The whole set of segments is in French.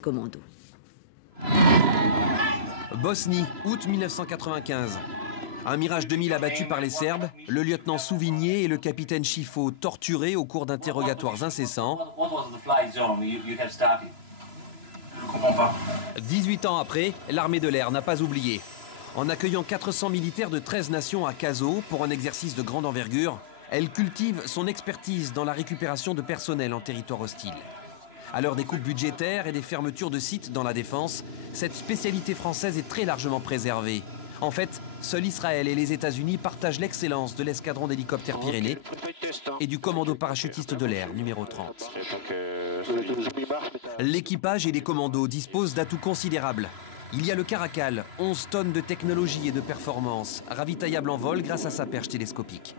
Commando. Bosnie, août 1995. Un Mirage 2000 abattu par les Serbes, le lieutenant Souvigné et le capitaine Chifo torturés au cours d'interrogatoires incessants. 18 ans après, l'armée de l'air n'a pas oublié. En accueillant 400 militaires de 13 nations à Kazo pour un exercice de grande envergure, elle cultive son expertise dans la récupération de personnel en territoire hostile. À l'heure des coupes budgétaires et des fermetures de sites dans la défense, cette spécialité française est très largement préservée. En fait, seul Israël et les États-Unis partagent l'excellence de l'escadron d'hélicoptères Pyrénées et du commando parachutiste de l'air numéro 30. L'équipage et les commandos disposent d'atouts considérables. Il y a le Caracal, 11 tonnes de technologie et de performance, ravitaillable en vol grâce à sa perche télescopique.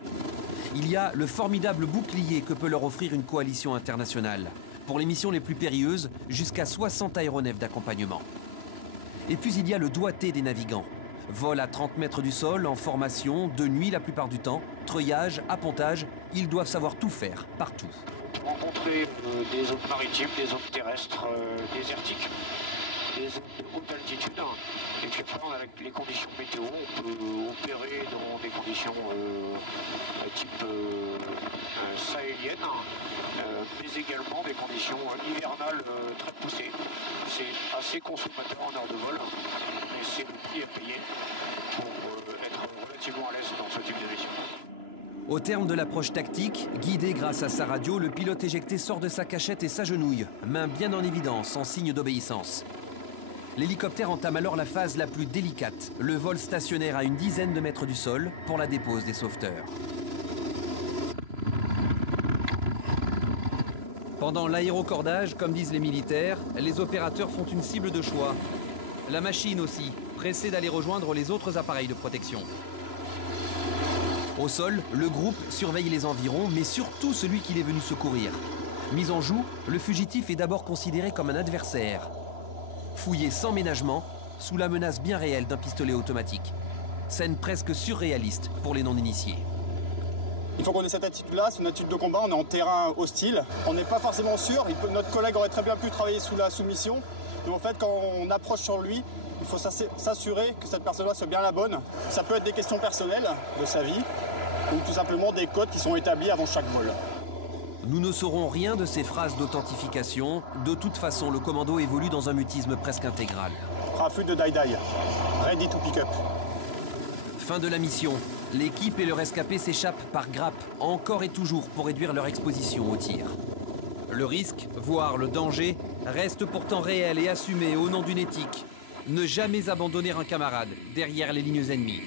Il y a le formidable bouclier que peut leur offrir une coalition internationale. Pour les missions les plus périlleuses, jusqu'à 60 aéronefs d'accompagnement. Et puis il y a le doigté des navigants. Vol à 30 mètres du sol, en formation, de nuit la plupart du temps, treuillage, appontage, ils doivent savoir tout faire, partout. Rencontrer des zones maritimes, des zones terrestres, désertiques, des zones de haute altitude. Et puis après, on a les conditions météo, on peut opérer dans des conditions type sahéliennes, mais également des conditions hivernales très poussées. C'est assez consommateur en heure de vol, mais c'est le prix à payer pour être relativement à l'aise dans ce type de mission. Au terme de l'approche tactique, guidé grâce à sa radio, le pilote éjecté sort de sa cachette et s'agenouille, main bien en évidence, en signe d'obéissance. L'hélicoptère entame alors la phase la plus délicate, le vol stationnaire à une dizaine de mètres du sol pour la dépose des sauveteurs. Pendant l'aérocordage, comme disent les militaires, les opérateurs font une cible de choix. La machine aussi, pressée d'aller rejoindre les autres appareils de protection. Au sol, le groupe surveille les environs, mais surtout celui qui est venu secourir. Mis en joue, le fugitif est d'abord considéré comme un adversaire. Fouillé sans ménagement, sous la menace bien réelle d'un pistolet automatique. Scène presque surréaliste pour les non-initiés. Il faut qu'on ait cette attitude-là, c'est une attitude de combat, on est en terrain hostile. On n'est pas forcément sûr, notre collègue aurait très bien pu travailler sous la soumission. Mais en fait, quand on approche sur lui, il faut s'assurer que cette personne-là soit bien la bonne. Ça peut être des questions personnelles de sa vie, ou tout simplement des codes qui sont établis avant chaque vol. Nous ne saurons rien de ces phrases d'authentification. De toute façon, le commando évolue dans un mutisme presque intégral. Rafut de die-die, ready to pick up. Fin de la mission. L'équipe et le rescapé s'échappent par grappe, encore et toujours pour réduire leur exposition au tir. Le risque, voire le danger, reste pourtant réel et assumé au nom d'une éthique. Ne jamais abandonner un camarade derrière les lignes ennemies.